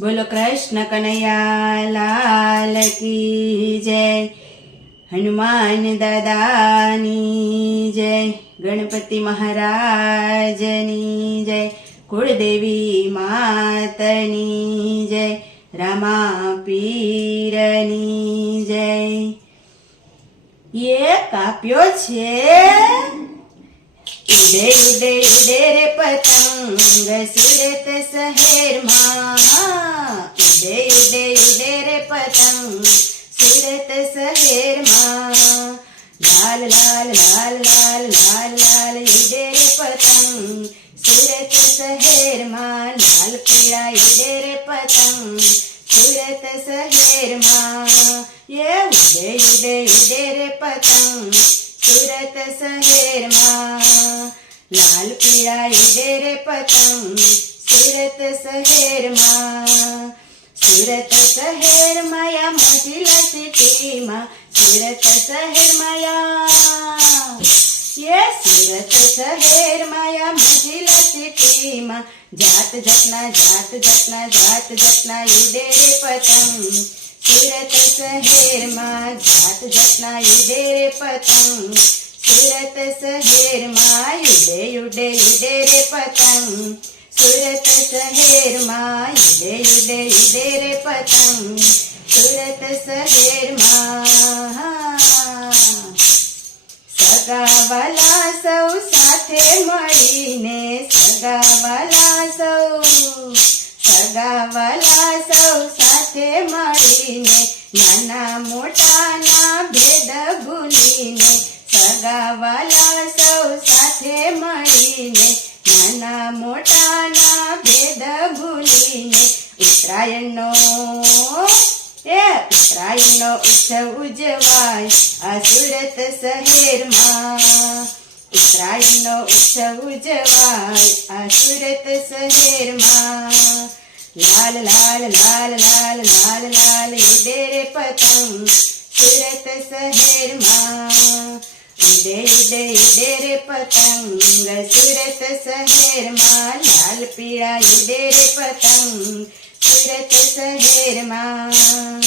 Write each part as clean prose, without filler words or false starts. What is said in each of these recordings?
बोलो कृष्ण कन्हैया लाल की जय। हनुमान दादानी जय। गणपति महाराजनी जय। कुलदेवी मातनी जय। रामा पीरनी जय। ये काप्यो छे उडे उडे उडे रे पतंग सूरत शहर में। उडे उडे उडे रे पतंग सूरत शहर में। लाल लाल लाल लाल लाल लाल उडे रे पतंग सूरत शहर में। लाल पीला उडे रे पतंग सूरत शहर में। ये उडे उडे उडे रे पतंग सूरत शहर में। लाल पीला उडे रे पतंग सूरत शहर में। सूरत शहर माया मोजीला सिटी में। सूरत शहर माया ये सूरत शहर माया मोजीला सिटी में। जात जतना जात जतना जात जतना उडे रे पतंग सूरत शहर में। जात जतना उडे रे पतंग सूरत शहर में। उडे उडे उडे रे पतंग सूरत शहर में। उडे उडे उडे रे पतंग सूरत शहर में। सगावाला सौ साथे मळीने सगावाला सौ साथे मळीने नाना मोटाना भेद भूलीने। सगावाला सौ साथे मळीने नाना मोटाना भेद भूलीने। उत्तरायणनो उत्तरायणनो उत्सव उजवाय आ सूरत शहर में। उत्तरायणनो उत्सव उजवाय आ सूरत शहर में। लाल लाल लाल लाल लाल लाल उडे रे पतंग सूरत शहर में। उडे उडे उडे रे पतंग सूरत शहर में। लाल पीला उडे रे पतंग सूरत शहर में।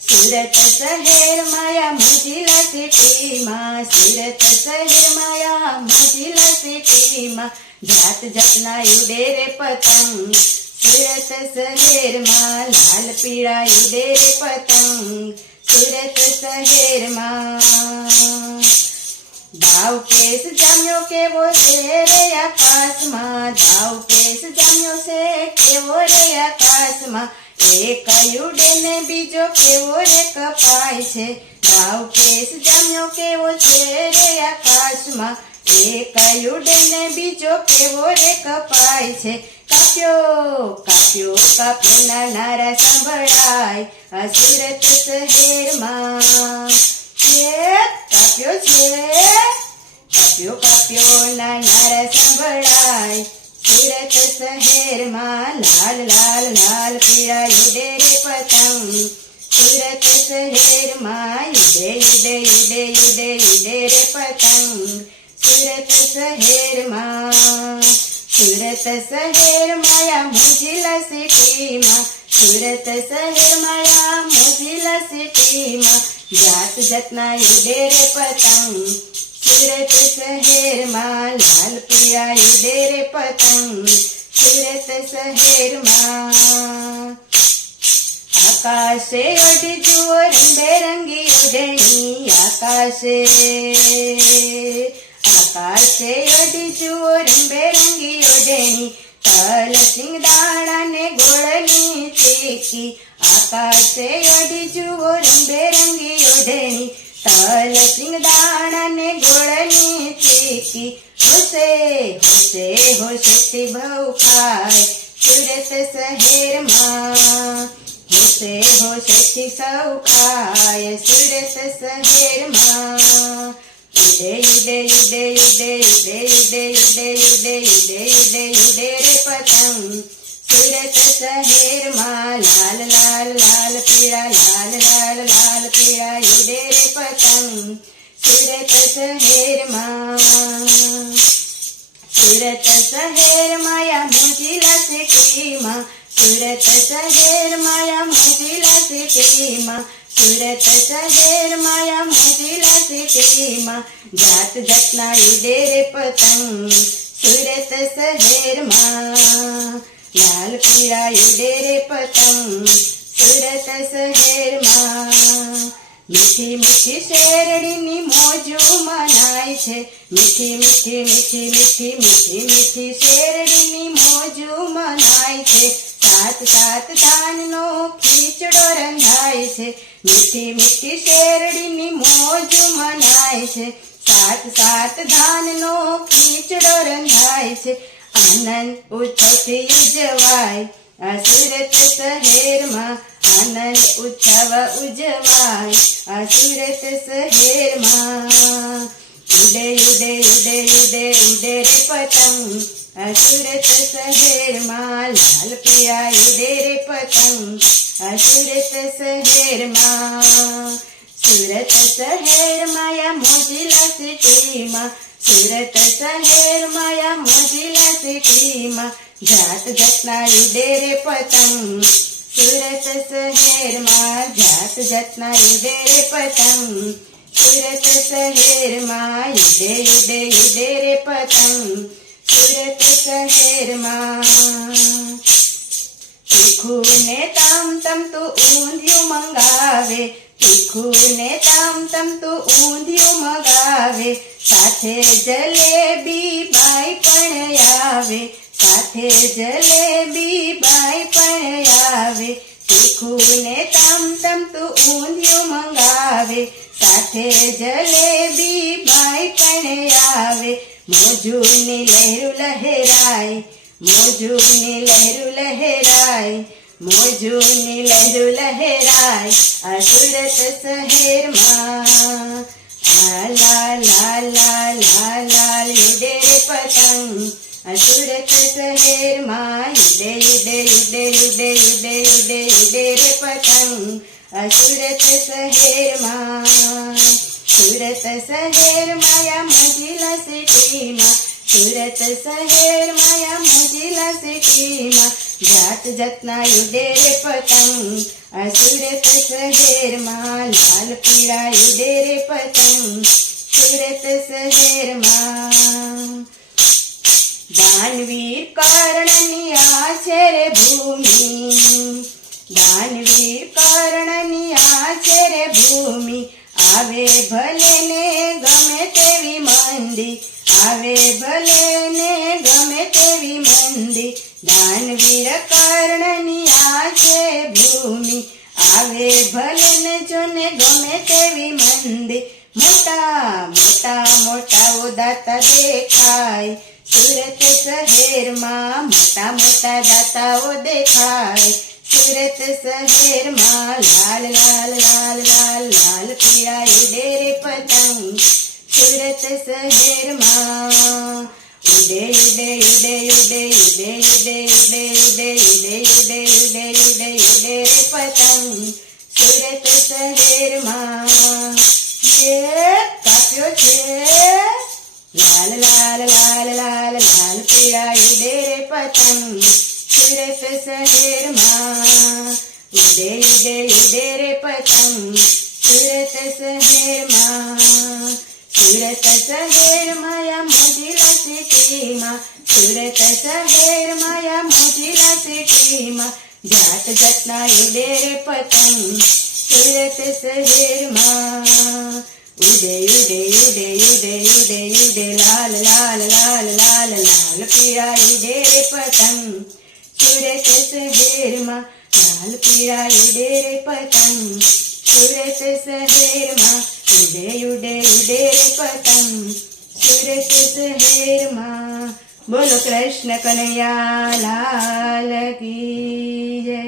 सूरत शहर माया मोजीला सिटी में। सूरत शहर माया मोजीला सिटी में। जात जतना उडे रे पतंग सूरत शहर में। लाल पीला उडे रे पतंग सूरत शहर में। दाव केस जाम्यो केवो से रे आकाश में। दाव केस जाम्यो से केवो रे आकाश में। एक उडे ने बीजो केवो रे कपाय छे। दाव केस जाम्यो केवो से रे आकाश में। एक उडे ने बीजो केवो रे कपाय छे। काप्यो काप्यो काप्यो ना नारा सांभळाय आ सूरत शहर में। ये काप्यो छे काप्यो काप्यो ना नारा सांभळाय सूरत शहर में। लाल लाल लाल पीला उडे रे पतंग सूरत शहर में। उडे उडे उडे उडे उडे रे पतंग सूरत शहर में। सूरत शहर माया मोजीला सिटी में। सूरत शहर माया मोजीला सिटी में। जात जतना उडे रे पतंग सूरत शहर में। लाल पीला उडे रे पतंग सूरत शहर में। आकाशे ओढी जुओ रंगबेरंगी ओढणी। आकाशे ओढी जुओ रंगबेरंगी ओढणी। तल सिंगदाणा ने गोळनी चेकी। आकाशे ओढी जुओ रंगबेरंगी ओढणी। तल सिंगदाणा ने गोळनी चेकी। होसे होसे होसे भाऊ खाय सूरत शहर में। होसे होसे सौ खाय सूरत शहर में। उडे उडे उडे उडे उडे उडे उडे उडे उडे उडे उडे रे पतंग सूरत शहर में। लाल लाल लाल पीला लाल लाल लाल पीला उडे रे पतंग सूरत शहर में। सूरत शहर माया मोजीला सिटी में। સુરત શહેરમાં યા મોજીલા સિટીમાં, સુરત શહેરમાં યા મોજીલા સિટીમાં, જાત જાતના ઉડે રે પતંગ. સુરત શહેરમાં લાલ પીળા ઉડે રે પતંગ. સુરત શહેરમાં મીઠી મીઠી શેરડીની મોજો મનાય છે. મીઠી મીઠી મીઠી મીઠી મીઠી મીઠી શેરડીની મોજો મનાય છે. સાત સાત ધાનનો ખીચડો રંધાય છે. મીઠી મીઠી શેરડીની મોજો મનાય છે. સાત સાત ધાનનો ખીચડો રંધાય છે. આનંદ ઉત્સવથી ઉજવાય આ સુરત શહેરમાં, આનંદ ઉત્સવ ઉજવાય આ સુરત શહેરમાં. ઉડે ઉડે ઉડે ઉડે ઉડે રે પતંગ આ સુરત શહેરમાં, લાલ પીળા ઉડે રે પતંગ આ સુરત શહેરમાં. સુરત શહેરમાં યા મોજીલા સિટીમાં, સુરત શહેરમાં યા મોજીલા સિટીમાં, જાત જાતના ઉડે રે પતંગ. સુરત શહેરમાં જાત જાતના ઉડે રે પતંગ. સુરત શહેરમાં ઉડે ઉડે ઉડે રે પતંગ. સુરત શહેરમાં તીખું ને તામ તમ તું ઊંધિયું મંગાવે, તીખું ને તામ તમ તું ઊંધિયું મંગાવે. સાથે જલેબી બાઈ પણ આવે, સાથે જલેબી બાઈ પણ આવે. તીખું ને તામ તમ તું ઊંધિયું મંગાવે, સાથે જલેબી બાઈ પણ આવે. મોજુની લહેરું લહેરાય, મોજુની લહેરું લહેરાય, મોજુની લહેરું લહેરાય આ સુરત શહેરમાં. લાલ લાલ લાલ લાલ લાલ ઉડે રે પતંગ આ સુરત શહેરમાં, ઉડે ઉડે ઉડે ઉડે ઉડે ઉડે ઉડે રે પતંગ આ સુરત શહેરમાં. સુરત શહેરમાં યા મોજીલા સિટીમાં, સુરત શહેરમાં યા મોજીલા સિટીમાં, જાત જાતના ઉડે રે પતંગ આ સુરત શહેરમાં, લાલ પીળા ઉડે રે પતંગ સુરત શહેરમાં. દાનવીર કર્ણની આ છે રે ભૂમિ, દાનવીર કર્ણની આ છે રે ભૂમિ. આવે ભલે ને ગમે તેવી મંદી, આવે ભલે ને ગમે તેવી મંદી, દાનવીર કર્ણની આ છે ભૂમિ. આવે ભલે ને જોને ગમે તેવી મંદી. મોટા મોટા મોટા દાતા દેખાય સુરત શહેરમાં, મોટા મોટા દાતાઓ દેખાય સુરત શહેરમાં. લાલ લાલ લાલ લાલ લાલ પીળા ઉડે રે પતંગ સુરત શહેરમાં. ઉડે ઉડે ઉડે ઉડે ઉડે ઉડે ઉડે ઉડે ઉડે ઉડે ઉડે ઉડે ઉડે રે પતંગ સુરત શહેરમાં. કાપ્યો છે લાલ લાલ લાલ લાલ લાલ પીળા ઉડે રે પતંગ સુરત શહેરમાં. ઉડે ઉડે ઉડે રે પતંગ સુરત શહેરમાં. સુરત શહેરમાં યા મોજીલા સિટીમાં, સુરત શહેરમાં યા મોજીલા સિટીમાં, જાત જાતના ઉડે રે પતંગ સુરત શહેરમાં. ઉડે ઉડે ઉડે ઉડે ઉડે ઉડે લાલ લાલ લાલ લાલ લાલ પીળા ઉડે રે પતંગ સુરત શહેરમાં, લાલ પીળા ઉડે રે પતંગ સુરત શહેરમાં. ઉડે ઉડે ઉડે રે પતંગ સુરત શહેરમાં. બોલો કૃષ્ણ કનૈયા લાલ કી જય.